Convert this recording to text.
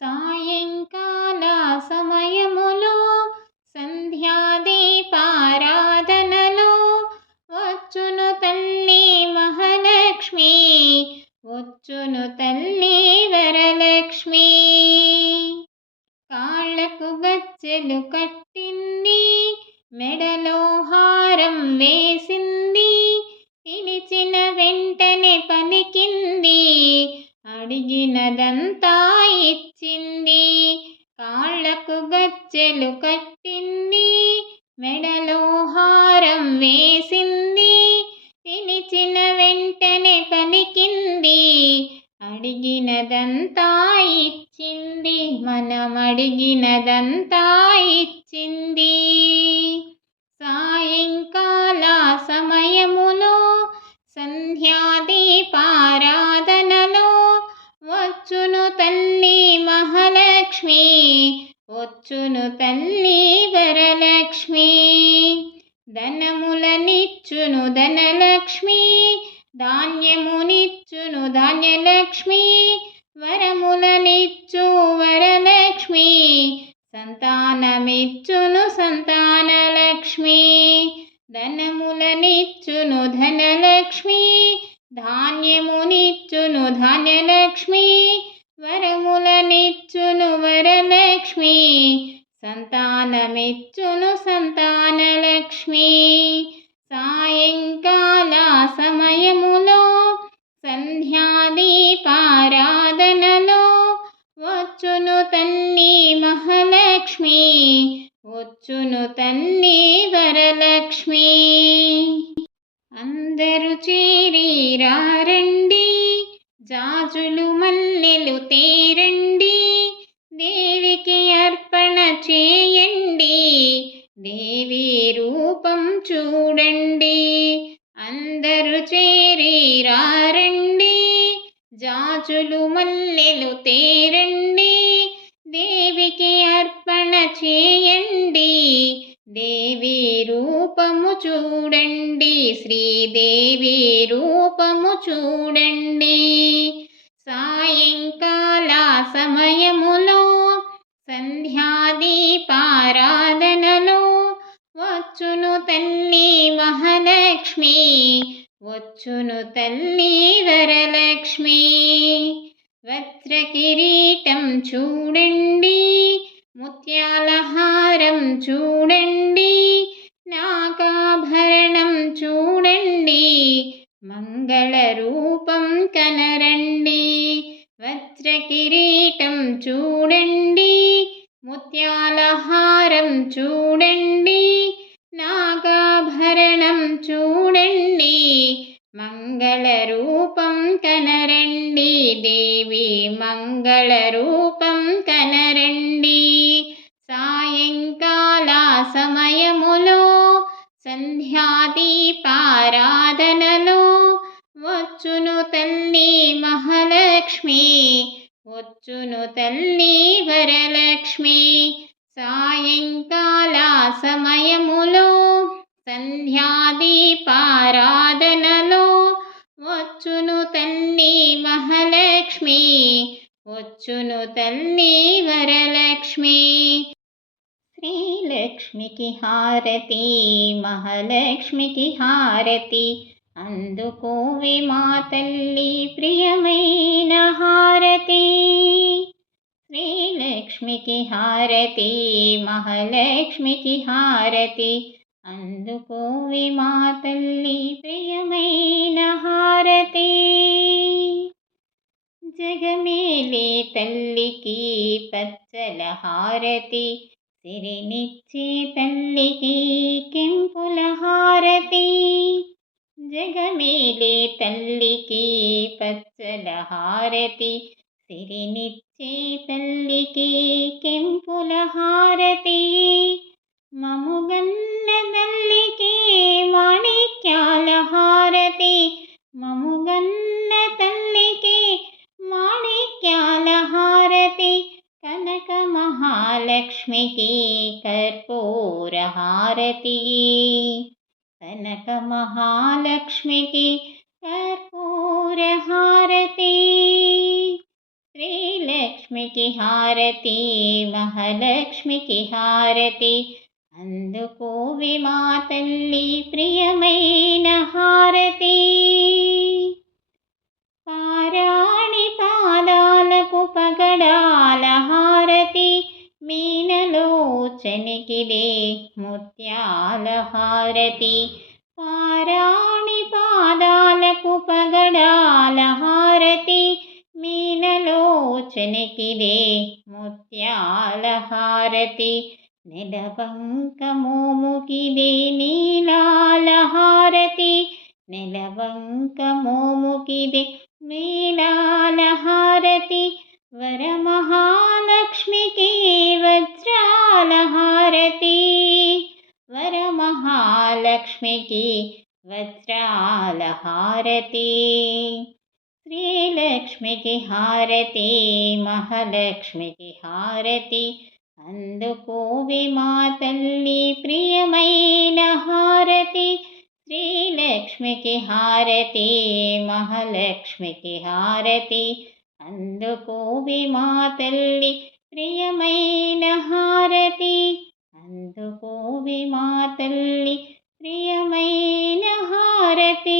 సాయంకాల సమయములో సంధ్యాదీపారాధనలో వచ్చును తల్లి మహాలక్ష్మి, వచ్చును తల్లి వరలక్ష్మి. కాళ్ళకు గజ్జెలు కట్టింది, మెడలో హారం వేసింది, పిలిచిన వెంటనే పలికింది, అడిగినదంతా ఇచ్చింది. కాళ్ళకు గజ్జెలు కట్టింది, మెడలో హారం వేసింది, పిలిచిన వెంటనే పలికింది, అడిగినదంతా ఇచ్చింది, మనం అడిగినదంతా ఇచ్చింది. సాయంకాల సమయములో సంధ్యాదీపారాధనలో వచ్చును తల్లి మహాలక్ష్మి, వచ్చును తల్లి వరలక్ష్మి. ధనములనిచ్చును ధనలక్ష్మి, ధాన్యమునిచ్చును ధాన్యలక్ష్మి, వరములనిచ్చు వరలక్ష్మి, సంతానమిచ్చును సంతానలక్ష్మి. ధనములనిచ్చును ధనలక్ష్మి, ధాన్యమునిచ్చును ధాన్యలక్ష్మి, వరములనిచ్చును వరలక్ష్మి, సంతానమిచ్చును సంతానలక్ష్మి. సాయంకాల సమయములో సంధ్యాదీపారాధనలో వచ్చును తల్లి మహాలక్ష్మి, వచ్చును తల్లి వరలక్ష్మి. అందరూ చేరి రండి, జాజులు మల్లెలు తేరండి, దేవికి అర్పణ చేయండి, దేవి రూపం చూడండి. అందరూ చేరి రండి, జాజులు మల్లెలు తేరండి, దేవికి అర్పణ చేయండి, దేవి రూపము చూడండి, శ్రీదేవి రూపము చూడండి. సాయంకాల సమయములో సంధ్యాదీపారాధనలో వచ్చును తల్లి మహాలక్ష్మి, వచ్చును తల్లి వరలక్ష్మి. వజ్రకిరీటం చూడండి, ముత్యాల హారం చూడండి, నాగాభరణం చూడండి, మంగళ రూపం కనరండి. వజ్రకిరీటం చూడండి, ముత్యాల హారం చూడండి, నాగాభరణం చూడండి, మంగళ రూపం కనరండి, దేవి మంగళ రూపం కనరండి. సాయంకాల సమయములో సంధ్యాదీపారాధనలో వచ్చును తల్లి మహాలక్ష్మి, వచ్చును తల్లి వరలక్ష్మి. సాయంకాల సమయములో సంధ్యాదీపారాధనలో వచ్చును తల్లి మహాలక్ష్మి, వచ్చును తల్లి వరలక్ష్మి. శ్రీలక్ష్మికి హారతి, మహాలక్ష్మికి హారతి, అందుకోవే మా తల్లి ప్రియమైన హారతి. శ్రీలక్ష్మికి హారతి, మహాలక్ష్మికి హారతి, అందుకోవే మా తల్లి ప్రియమైన హారతి. జగమేలే తల్లికి పచ్చల హారతి, సిరినిచ్చే తల్లికి కెంపుల హారతి. జగమేలే తల్లికి పచ్చల హారతి, సిరినిచ్చే తల్లికి కెంపుల హారతి. మముగన్న తల్లికి మాణిక్యాల హారతి, మముగన్న తల్లికి మాణిక్యాల హారతి. కనక మహాలక్ష్మికి కర్పూర హారతి, కనక మహాలక్ష్మికి కర్పూర హారతి. శ్రీలక్ష్మి శ్రీలక్ష్మికి హారతి మహాలక్ష్మికి హారతి అందుకోవి మా తల్లి ప్రియమైన హారతి పారాణి పాదాలకు పగడాల హారతి మీనలోచనికిదే ముత్యాల హారతి పారాణి పాదాలకు పగడాల హారతి మీనలోచనికిదే ముత్యాల హారతి నెలవంక మోముకిదే నీలాల హారతి నెలవంక మోముకిదే నీలాల హారతి వరమహాలక్ష్మికి వజ్రాల హారతి వరమహాలక్ష్మికి వజ్రాల హారతి శ్రీలక్ష్మికి హారతి మహాలక్ష్మికి హారతి అందుకోవి మా తల్లి ప్రియమైన హారతి శ్రీలక్ష్మికి హారతి మహాలక్ష్మికి హారతి అందుకోవి మా తల్లి ప్రియమైన హారతి అందుకోవి మా తల్లి ప్రియమైన హారతి